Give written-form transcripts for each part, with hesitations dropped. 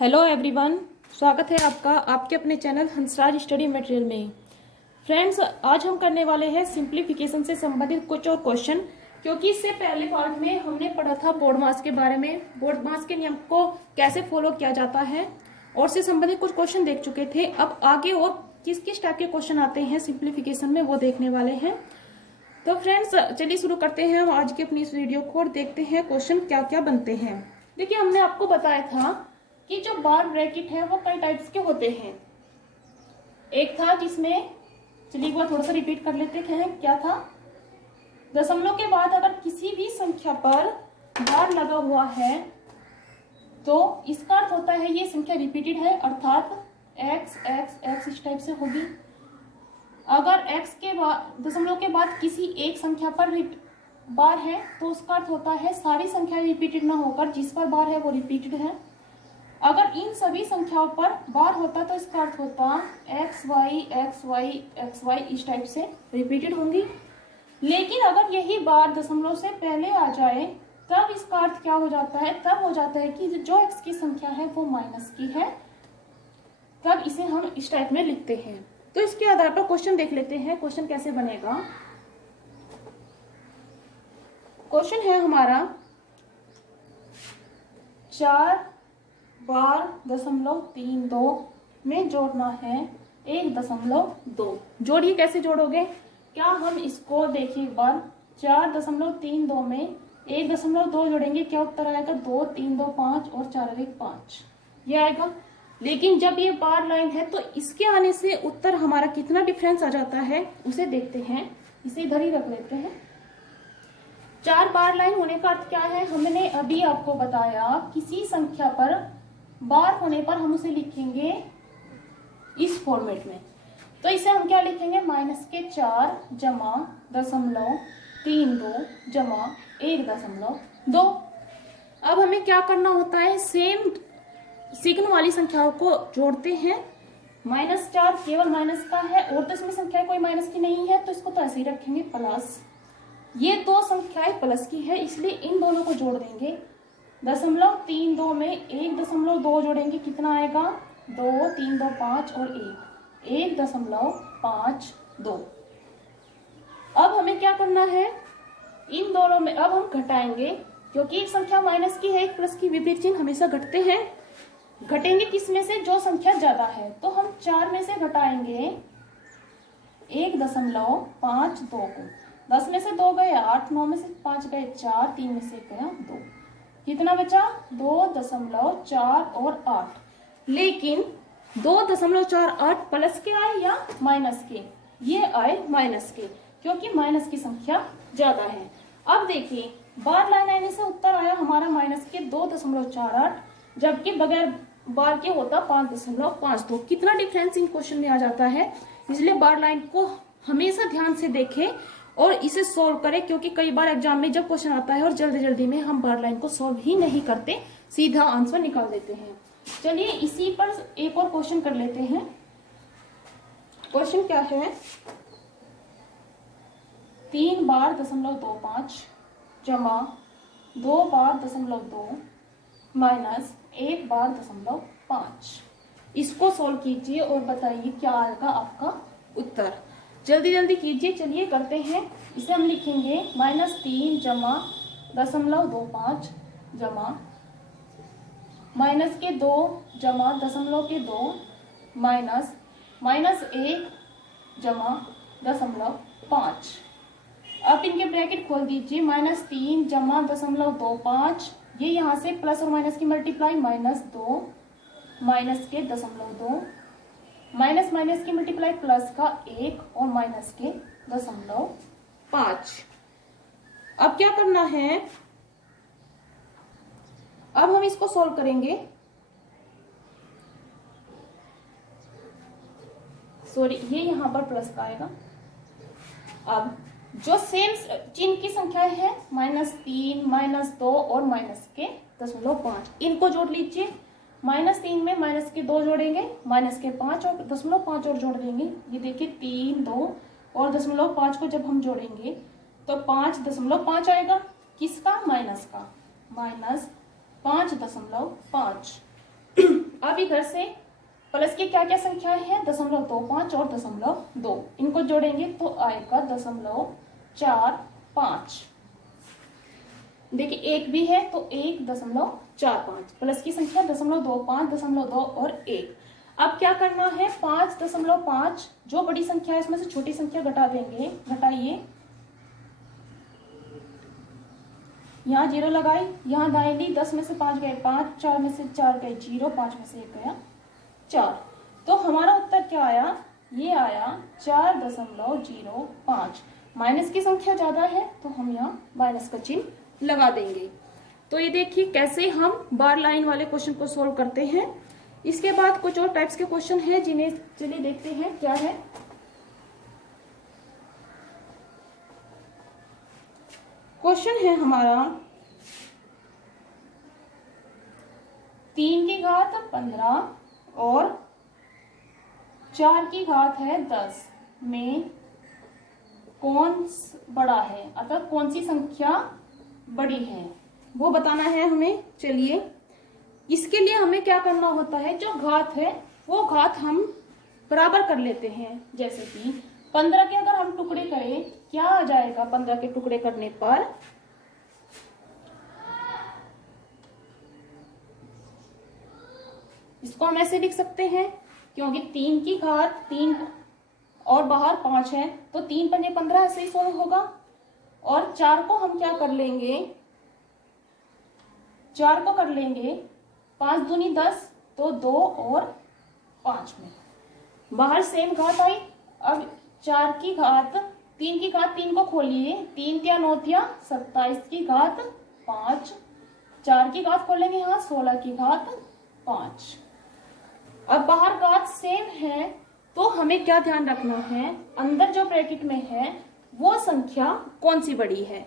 Hello everyone, स्वागत है आपका आपके अपने चैनल हंसराज स्टडी मटेरियल में। फ्रेंड्स, आज हम करने वाले हैं सिंप्लीफिकेशन से संबंधित कुछ और क्वेश्चन, क्योंकि इससे पहले पार्ट में हमने पढ़ा था बोर्ड मास के बारे में, बोर्ड मास के नियम को कैसे फॉलो किया जाता है और से संबंधित कुछ क्वेश्चन देख चुके थे। अब आगे और किस किस टाइप के क्वेश्चन आते हैं सिंप्लीफिकेशन में वो देखने वाले हैं। तो फ्रेंड्स, चलिए शुरू करते हैं हम आज की अपनी इस वीडियो को और देखते हैं क्वेश्चन क्या क्या बनते हैं। देखिए, हमने आपको बताया था कि जो बार ब्रैकेट है वो कई टाइप्स के होते हैं। एक था जिसमें, चलिए एक बार थोड़ा सा रिपीट कर लेते हैं, क्या था, दशमलव के बाद अगर किसी भी संख्या पर बार लगा हुआ है तो इसका अर्थ होता है ये संख्या रिपीटेड है, अर्थात x x x इस टाइप से होगी। अगर x के बाद दशमलव के बाद किसी एक संख्या पर बार है तो उसका अर्थ होता है सारी संख्या रिपीटेड ना होकर जिस पर बार है वो रिपीटेड है। अगर इन सभी संख्याओं पर बार होता तो इसका अर्थ होता x y इस टाइप से रिपीटेड होंगी। लेकिन अगर यही बार दशमलव से पहले आ जाए तब इसका अर्थ क्या हो जाता है, तब हो जाता है कि जो x की संख्या है वो माइनस की है, तब इसे हम इस टाइप में लिखते हैं। तो इसके आधार पर क्वेश्चन देख लेते हैं, क्वेश्चन कैसे बनेगा। क्वेश्चन है हमारा 4 बार 0.32 में जोड़ना है 1.2। जोड़िए, कैसे जोड़ोगे, क्या हम इसको देखिए एक बार, 4.32 में 1.2 जोड़ेंगे, क्या उत्तर आएगा, 2 3 2 5 और 4 और 1 5, ये आएगा। लेकिन जब ये बार लाइन है तो इसके आने से उत्तर हमारा कितना डिफरेंस आ जाता है उसे देखते हैं। इसे इधर ही रख लेते हैं। 4 बार लाइन होने का अर्थ क्या है, हमने अभी आपको बताया किसी संख्या पर बार होने पर हम उसे लिखेंगे इस फॉर्मेट में। तो इसे हम क्या लिखेंगे, -4 जमा 0.32 जमा 1.2। अब हमें क्या करना होता है, सेम सिग्न वाली संख्याओं को जोड़ते हैं। -4 केवल माइनस का है और तो इसमें संख्या कोई माइनस की नहीं है तो इसको तो ऐसे ही रखेंगे प्लस। ये दो संख्याएं प्लस की है इसलिए इन दोनों को जोड़ देंगे। 0.32 में 1.2 जोड़ेंगे, कितना आएगा, 2 3 2 5 और 1.52। अब हमें क्या करना है, इन दोनों में अब हम घटाएंगे, क्योंकि एक संख्या माइनस की है एक प्लस की, विपरीत चिन्ह हमेशा घटते हैं। घटेंगे किस में से, जो संख्या ज्यादा है, तो हम 4 में से घटाएंगे 1.52 को। 10 में से 2 गए 8, 9 में से 5 गए 4, 3 में से गया 2, कितना बचा, 2.4 और 8। लेकिन 2.48 प्लस के आए या माइनस के, ये आए माइनस के, क्योंकि माइनस की संख्या ज्यादा है। अब देखिए, बार लाइन आने से उत्तर आया हमारा माइनस के 2.48, जबकि बगैर बार के होता 5.52। कितना डिफरेंस इन क्वेश्चन में आ जाता है। इसलिए बार लाइन को हमेशा ध्यान से देखें और इसे सोल्व करें, क्योंकि कई बार एग्जाम में जब क्वेश्चन आता है और जल्दी जल्दी में हम बार लाइन को सोल्व ही नहीं करते, सीधा आंसर निकाल देते हैं। चलिए इसी पर एक और क्वेश्चन कर लेते हैं। क्वेश्चन क्या है, 3 बार 0.25 जमा 2 बार 0.2 माइनस 1 बार 0.5। इसको सोल्व कीजिए और बताइए क्या आएगा आपका उत्तर। जल्दी जल्दी कीजिए, चलिए करते हैं। इसे हम लिखेंगे -3 जमा 0.25 जमा -2 जमा 0.2 माइनस -1 जमा 0.5। अब इनके ब्रैकेट खोल दीजिए, -3 जमा 0.25, ये यहाँ से प्लस और माइनस की मल्टीप्लाई, -2 माइनस के 0.2 माइनस माइनस की मल्टीप्लाई प्लस का 1 और माइनस के 0.5। अब क्या करना है, अब हम इसको सॉल्व करेंगे। सॉरी, ये यहां पर प्लस का आएगा। अब जो सेम चिन्ह की संख्याएं हैं, -3 -2 और माइनस के 0.5, इनको जोड़ लीजिए। -3 में माइनस के 2 जोड़ेंगे, माइनस के 5 और 0.5 और जोड़ देंगे। ये देखिए 3 2 और 0.5 को जब हम जोड़ेंगे तो 5.5 आएगा, किसका, माइनस का, -5.5। अब इधर से प्लस की क्या क्या संख्याएं हैं, 0.25 और 0.2, इनको जोड़ेंगे तो आएगा 0.45। देखिए एक भी है तो 1.45, प्लस की संख्या 0.25, 0.2 और 1। अब क्या करना है, 5.5 जो बड़ी संख्या है इसमें से छोटी संख्या घटा देंगे, घटाइए, यहाँ 0 लगाई, यहाँ दाएं ली, 10 में से 5 गए 5, 4 में से 4 गए 0, 5 में से 1 गया 4। तो हमारा उत्तर क्या आया, ये आया 4.05। माइनस की संख्या ज्यादा है तो हम यहाँ माइनस का चिन्ह लगा देंगे। तो ये देखिए कैसे हम बार लाइन वाले क्वेश्चन को सोल्व करते हैं। इसके बाद कुछ और टाइप्स के क्वेश्चन हैं जिन्हें चलिए देखते हैं क्या है। क्वेश्चन है हमारा 3 की घात 15 और 4 की घात है 10 में कौन बड़ा है, अर्थात कौन सी संख्या बड़ी है वो बताना है हमें। चलिए इसके लिए हमें क्या करना होता है, जो घात है वो घात हम बराबर कर लेते हैं। जैसे कि 15 के अगर हम टुकड़े करें क्या आ जाएगा, 15 के टुकड़े करने पर इसको हम ऐसे लिख सकते हैं, क्योंकि 3 की घात 3 और बाहर 5 है तो 3 पंजे 15 ऐसे ही सोल्व होगा। और 4 को हम क्या कर लेंगे, 4 को कर लेंगे 5 दूनी 10 तो 2 और 5 में बाहर सेम घात आई। अब 4 की घात 3 की घात 3 को खोलिए, 3 या 9 या 27 की घात 5, 4 की घात खोलेंगे यहाँ 16 की घात 5। अब बाहर घात सेम है तो हमें क्या ध्यान रखना है, अंदर जो ब्रैकेट में है वो संख्या कौन सी बड़ी है।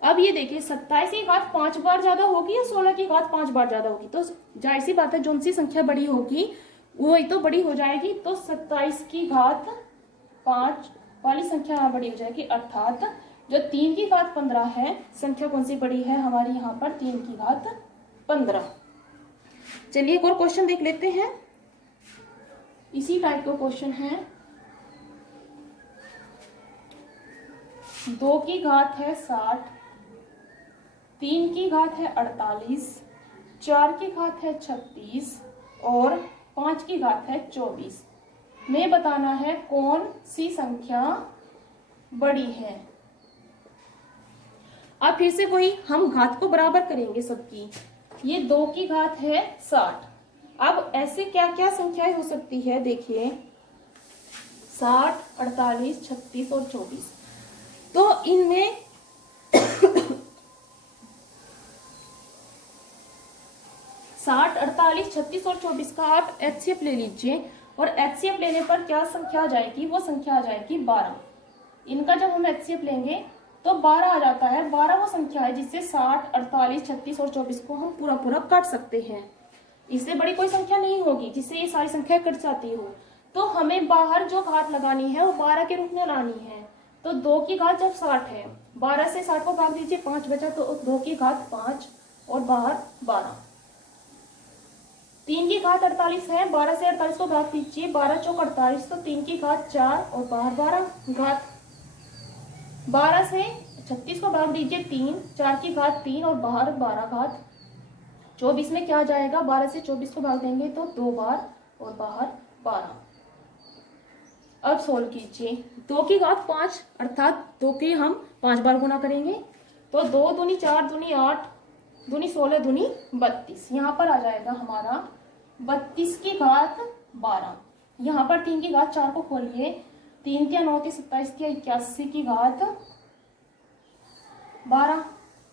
अब ये देखिए 27 की घात 5 बार ज्यादा होगी या 16 की घात 5 बार ज्यादा होगी, तो जाहिर सी बात है जो सी संख्या बड़ी होगी वही तो बड़ी हो जाएगी। तो 27 की घात 5 वाली संख्या यहाँ बड़ी हो जाएगी, अर्थात जो 3 की घात 15 है संख्या कौन सी बड़ी है हमारी यहाँ पर 3 की घात 15। चलिए एक और क्वेश्चन देख लेते हैं, इसी टाइप का क्वेश्चन है। 2 की घात है 60, 3 की घात है 48, 4 की घात है 36 और 5 की घात है 24 में बताना है कौन सी संख्या बड़ी है। अब फिर से वही हम घात को बराबर करेंगे सबकी। ये 2 की घात है 60। अब ऐसे क्या क्या संख्याएं हो सकती है, देखिए 60, 48, 36 और 24। तो इनमें 60, 48, 36 और 24 का आप एचसीएफ ले लीजिए, और एचसीएफ लेने पर क्या संख्या आ जाएगी, वो संख्या आ जाएगी 12। इनका जब हम एचसीएफ लेंगे तो 12 आ जाता है। 12 वो संख्या है जिससे 60, 48, 36 और 24 को हम पूरा पूरा काट सकते हैं। इससे बड़ी कोई संख्या नहीं होगी जिससे ये सारी संख्या कट जाती हो। तो हमें बाहर जो घात लगानी है वो 12 के रूप में लानी है। तो 2 की घात जब 60 है, 12 से 60 को भाग दीजिए, 5 बचा तो 2 की घात 5 और बाहर 12। 3 की घात 48 है, 12 से 48 को भाग दीजिए, 12 चौक 48 तो 3 की घात 4 और बाहर 12 घात। 12 से 36 को भाग दीजिए 3, 4 की घात 3 और बाहर 12 घात। 24 में क्या जाएगा, 12 से 24 को भाग देंगे तो 2 बार और बाहर 12। अब सोल्व कीजिए, 2 की घात 5 अर्थात 2 के हम 5 बार गुना करेंगे तो 2 दूनी 4 दूनी 8 दूनी 16 दूनी 32। यहाँ पर आ जाएगा हमारा 32 की घात 12। यहाँ पर 3 की घात 4 को खोलिए, 3 या 9 के 27 की 81 की घात 12।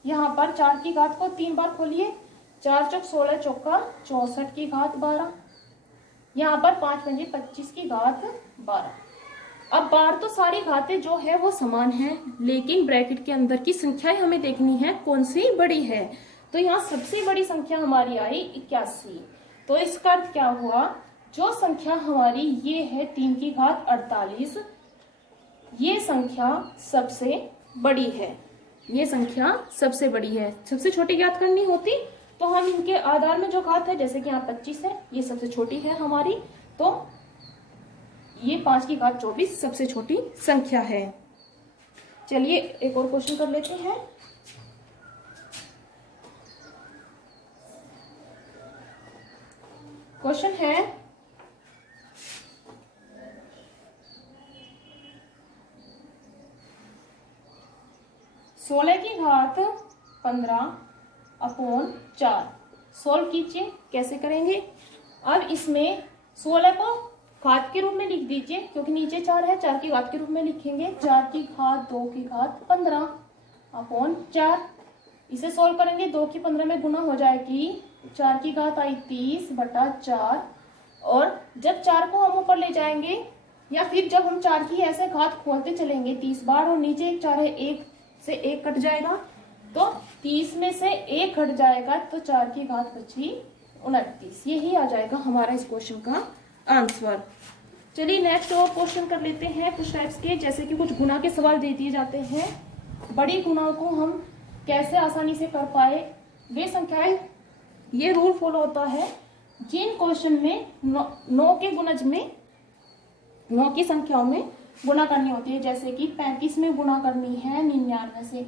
यहाँ पर 4 की घात को 3 बार खोलिए, 4 चौक 16 चौका 64 की घात 12। यहाँ पर 5 पंजे 25 की घात 12। अब बार तो सारी घातें जो है वो समान है, लेकिन ब्रैकेट के अंदर की संख्याएं हमें देखनी है कौन सी बड़ी है। तो यहाँ सबसे बड़ी संख्या हमारी आई 81। तो इसका अर्थ क्या हुआ, जो संख्या हमारी ये है 3 की घात 48, ये संख्या सबसे बड़ी है। ये संख्या सबसे बड़ी है। सबसे छोटी ज्ञात करनी होती तो हम इनके आधार में जो घात है, जैसे कि यहाँ 25 है, ये सबसे छोटी है हमारी, तो ये 5 की घात 24 सबसे छोटी संख्या है। चलिए एक और क्वेश्चन कर लेते हैं। क्वेश्चन है 16 की घात 15/4 सोल्व कीजिए। कैसे करेंगे? अब इसमें 16 को घात के रूप में लिख दीजिए, क्योंकि नीचे 4 है, 4 की घात के रूप में लिखेंगे। 4 की घात 2 की घात 15/4। इसे सोल्व करेंगे, 2 की 15 में गुना हो जाएगी, 4 की घात आई 30/4। और जब 4 को हम ऊपर ले जाएंगे, या फिर जब हम 4 की ऐसे घात खोलते चलेंगे 30 बार, और नीचे एक 4 है, 1 से 1 कट जाएगा, तो 30 में से 1 कट जाएगा, तो 4 की घात बची 29। यही आ जाएगा हमारा इस क्वेश्चन का आंसर। चलिए नेक्स्ट और क्वेश्चन कर लेते हैं कुछ टाइप्स के, जैसे कि कुछ गुना के सवाल दे दिए जाते हैं। बड़ी गुना को हम कैसे आसानी से कर पाए, वे संख्याएं, ये रूल फॉलो होता है जिन क्वेश्चन में 9 के गुणज में 9 की संख्याओं में गुणा करनी होती है, जैसे कि 35 में गुणा करनी है 99 से,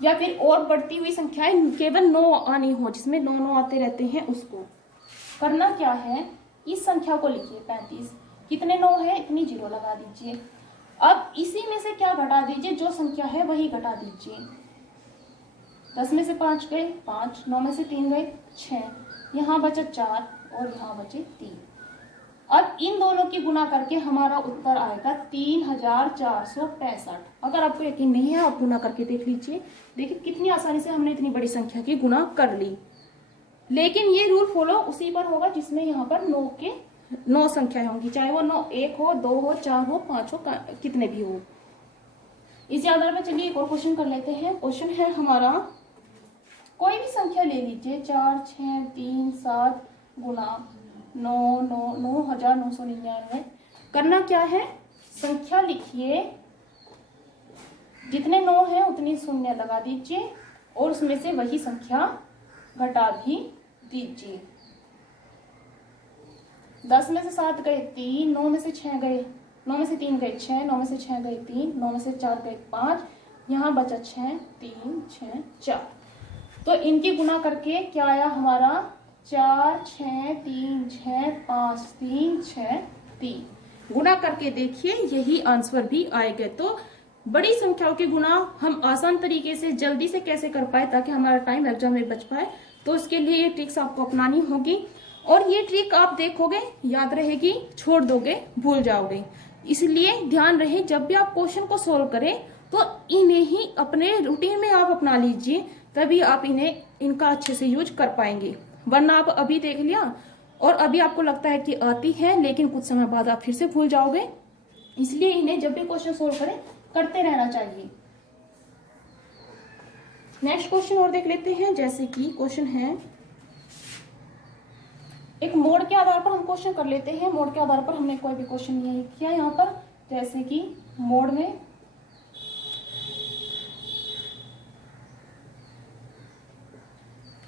या फिर और बढ़ती हुई संख्याएं केवल 9 आनी हो, जिसमें 9 आते रहते हैं, उसको करना क्या है, इस संख्या को लिखिए 35, कितने 9 है, इतनी 0 लगा दीजिए। अब इसी में से क्या घटा दीजिए, जो संख्या है वही घटा दीजिए। 10 में से 5 गए 5, 9 में से 3 गए 6, यहाँ बचा 4 और यहाँ बचे 3। अब इन दोनों की गुना करके हमारा उत्तर आएगा 3465। अगर आपको यकीन नहीं है, आप गुना करके देख लीजिए। देखिए कितनी आसानी से हमने इतनी बड़ी संख्या की गुना कर ली। लेकिन ये रूल फॉलो उसी पर होगा जिसमें यहाँ पर 9 संख्याएं होंगी, चाहे वो 9 1 हो, 2 हो, 4 हो, 5 हो, कितने भी हो। इसी आधार पर चलिए एक और क्वेश्चन कर लेते हैं। क्वेश्चन है हमारा, कोई भी संख्या ले लीजिए, 4 6 3 7 गुना 9,999। करना क्या है, संख्या लिखिए, जितने 9 है उतनी शून्य लगा दीजिए, और उसमें से वही संख्या घटा भी दीजिए। 10 में से 7 गए 3, 9 में से 6 गए, 9 में से 3 गए 6, 9 में से 6 गए 3, 9 में से 4 गए 5, यहाँ बचा 6 3 6 4। तो इनकी गुना करके क्या आया हमारा, 4 6 3 6 5 3 6 3। गुना करके देखिए, यही आंसर भी आएगा। तो बड़ी संख्याओं की गुना हम आसान तरीके से जल्दी से कैसे कर पाए, ताकि हमारा टाइम एग्जाम में बच पाए, तो उसके लिए ये ट्रिक्स आपको अपनानी होगी। और ये ट्रिक आप देखोगे, याद रहेगी, छोड़ दोगे भूल जाओगे। इसलिए ध्यान रहे, जब भी आप क्वेश्चन को सोल्व करें तो इन्हें ही अपने रूटीन में आप अपना लीजिए, तभी आप इनका अच्छे से यूज कर पाएंगे। वरना आप अभी देख लिया और अभी आपको लगता है कि आती है, लेकिन कुछ समय बाद आप फिर से भूल जाओगे। इसलिए इन्हें जब भी क्वेश्चन सोल्व करें करते रहना चाहिए। नेक्स्ट क्वेश्चन और देख लेते हैं, जैसे कि क्वेश्चन है, एक मोड के आधार पर हम क्वेश्चन कर लेते हैं। मोड के आधार पर हमने कोई भी क्वेश्चन नहीं किया यहाँ पर, जैसे कि मोड में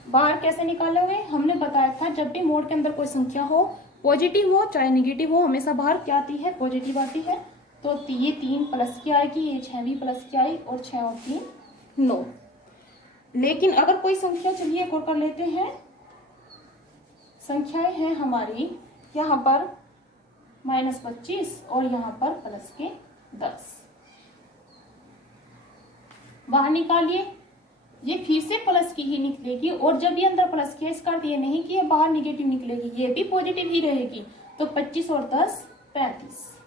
बाहर कैसे निकालोगे, हमने बताया था, जब भी मोड के अंदर कोई संख्या हो, पॉजिटिव हो चाहे निगेटिव हो, हमेशा बाहर क्या आती है, पॉजिटिव आती है। तो ये 3 प्लस की आएगी, ये 6 भी प्लस की आई, और 6 और 3 9। लेकिन अगर कोई संख्या, चलिए एक और कर लेते हैं, संख्याएं हैं हमारी यहाँ पर -25 और यहाँ पर प्लस के 10, बाहर निकालिए, ये फिर से प्लस की ही निकलेगी। और जब ये अंदर प्लस की है, इसका अर्थ ये नहीं कि ये बाहर निगेटिव निकलेगी, ये भी पॉजिटिव ही रहेगी। तो 25 और 10 35।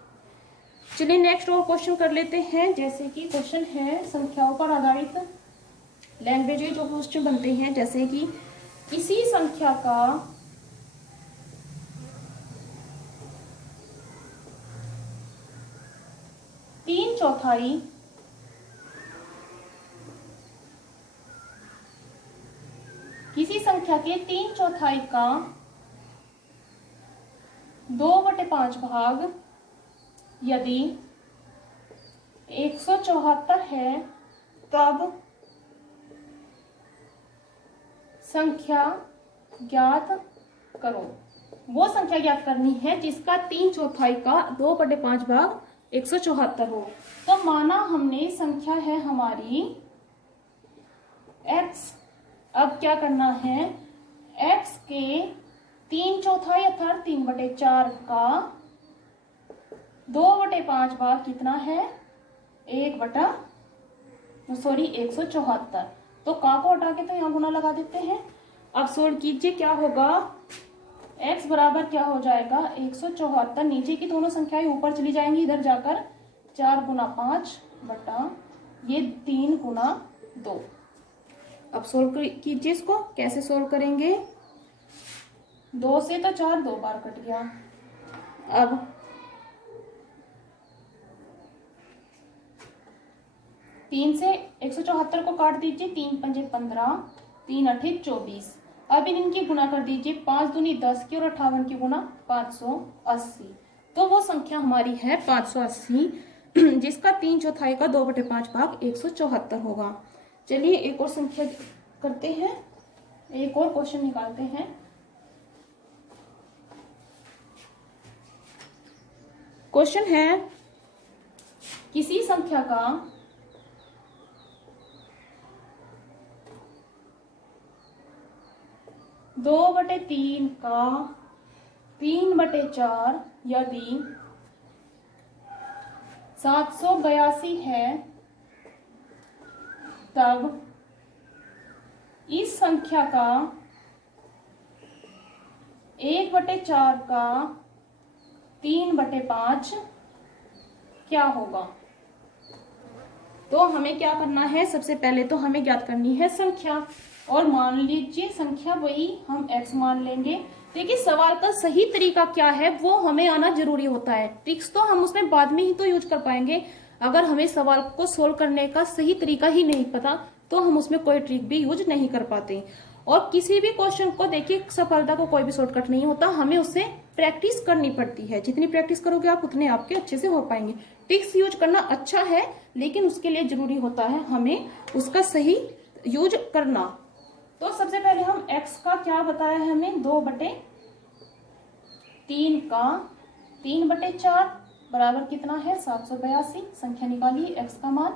चलिए नेक्स्ट और क्वेश्चन कर लेते हैं, जैसे कि क्वेश्चन है संख्याओं पर आधारित लैंग्वेज में जो क्वेश्चन बनते हैं, जैसे कि किसी संख्या का 3/4 किसी संख्या के 3/4 का 2/5 भाग यदि 174 है, तब संख्या ज्ञात करो। वो संख्या ज्ञात करनी है जिसका 3/4 का 2/5 भाग 174 हो। तो माना हमने संख्या है हमारी x। अब क्या करना है, x के 3/4 अर्थात 3/4 का 2/5 भाग कितना है, 174। तो का को हटा के तो यहाँ गुना लगा देते हैं। अब सोल्व कीजिए, क्या होगा, x बराबर क्या हो जाएगा 174। नीचे की दोनों संख्याएं ऊपर चली जाएंगी, इधर जाकर 4 गुना 5 बटा ये 3 गुना 2। अब सोल्व कीजिए इसको। कैसे सोल्व करेंगे, 2 से तो 4 2 बार कट गया। अब 3 से 174 को काट दीजिए, 3 पंजे 15, 3 अठे 24। अब इनकी गुना कर दीजिए, 5 दूनी 10 की और 58 की गुना 580। तो वो संख्या हमारी है 580 जिसका 3/4 का 2/5 भाग 174 होगा। चलिए एक और संख्या करते हैं, एक और क्वेश्चन निकालते हैं। क्वेश्चन है, किसी संख्या का 2/3 का 3/4 यदि 782 है, तब इस संख्या का 1/4 का 3/5 क्या होगा। तो हमें क्या करना है, सबसे पहले तो हमें ज्ञात करनी है संख्या। और मान लीजिए संख्या वही हम x मान लेंगे। देखिए सवाल का सही तरीका क्या है वो हमें आना जरूरी होता है। ट्रिक्स तो हम उसमें बाद में ही तो यूज कर पाएंगे। अगर हमें सवाल को सोल्व करने का सही तरीका ही नहीं पता तो हम उसमें कोई ट्रिक भी यूज नहीं कर पाते। और किसी भी क्वेश्चन को देखिए, सफलता को कोई भी शॉर्टकट नहीं होता, हमें उससे प्रैक्टिस करनी पड़ती है। जितनी प्रैक्टिस करोगे आप उतने आपके अच्छे से हो पाएंगे। ट्रिक्स यूज करना अच्छा है, लेकिन उसके लिए जरूरी होता है हमें उसका सही यूज करना। तो सबसे पहले हम x का क्या बताया है हमें, 2/3 का 3/4 बराबर कितना है 782। संख्या निकालिए, x का मान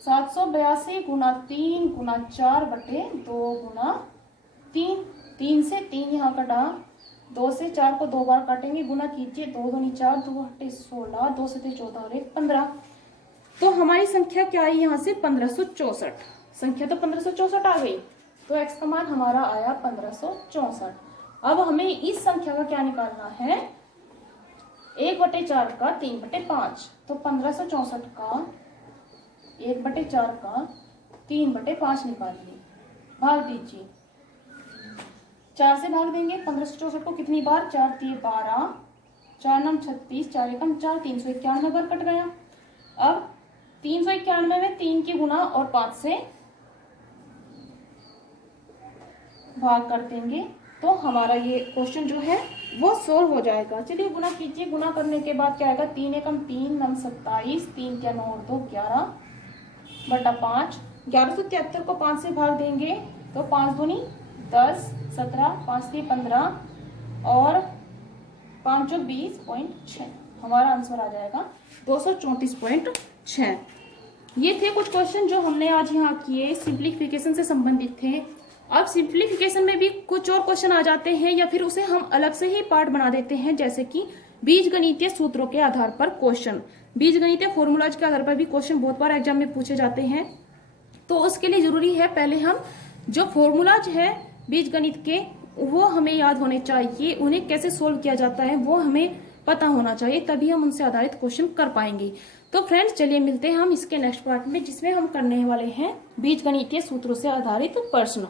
782 गुना 3 गुना 4/2 गुना 3। 3 से 3 यहाँ कटा, 2 से 4 को 2 बार काटेंगे, गुना कीजिए, 2 दूनी 4, 2 अट्ठे 16, 2 से 14 और 1 15। तो हमारी संख्या क्या आई यहाँ से 1564। संख्या तो 1564 आ गई। तो x का मान हमारा आया 1564। अब हमें इस संख्या का क्या निकालना है, 1/4 का 3/5। तो 1564 का 1/4 का 3/5 निकालिए, भाग दीजिए। 4 से भाग देंगे 1564 को कितनी बार, 4 3 12, 4 9 36, 4 1 4, 391 बार कट गया। अब 391 में 3 की गुना और 5 से भाग कर देंगे तो हमारा ये क्वेश्चन जो है वो सोल्व हो जाएगा। चलिए गुना कीजिए। गुना करने के बाद क्या आएगा, 3 एकम 3 9 27, 3 क्या 9 और 2 11 बटा 5। 1173 को 5 से भाग देंगे तो 5 दूनी 10, 17, 5 3 15 और 5 20.6। हमारा आंसर आ जाएगा 234.6। ये थे कुछ क्वेश्चन जो हमने आज यहाँ किए, सिंप्लीफिकेशन से संबंधित थे। अब सिंप्लीफिकेशन में भी कुछ और क्वेश्चन आ जाते हैं या फिर उसे हम अलग से ही पार्ट बना देते हैं, जैसे कि बीजगणितीय सूत्रों के आधार पर क्वेश्चन। बीजगणितीय फॉर्मूलाज के आधार पर भी क्वेश्चन बहुत बार एग्जाम में पूछे जाते हैं। तो उसके लिए जरूरी है पहले हम जो फॉर्मूलाज है बीजगणित के वो हमें याद होने चाहिए, उन्हें कैसे सोल्व किया जाता है वो हमें पता होना चाहिए, तभी हम उनसे आधारित क्वेश्चन कर पाएंगे। तो फ्रेंड्स चलिए मिलते हैं हम इसके नेक्स्ट पार्ट में, जिसमें हम करने वाले हैं बीजगणितीय सूत्रों से आधारित प्रश्न।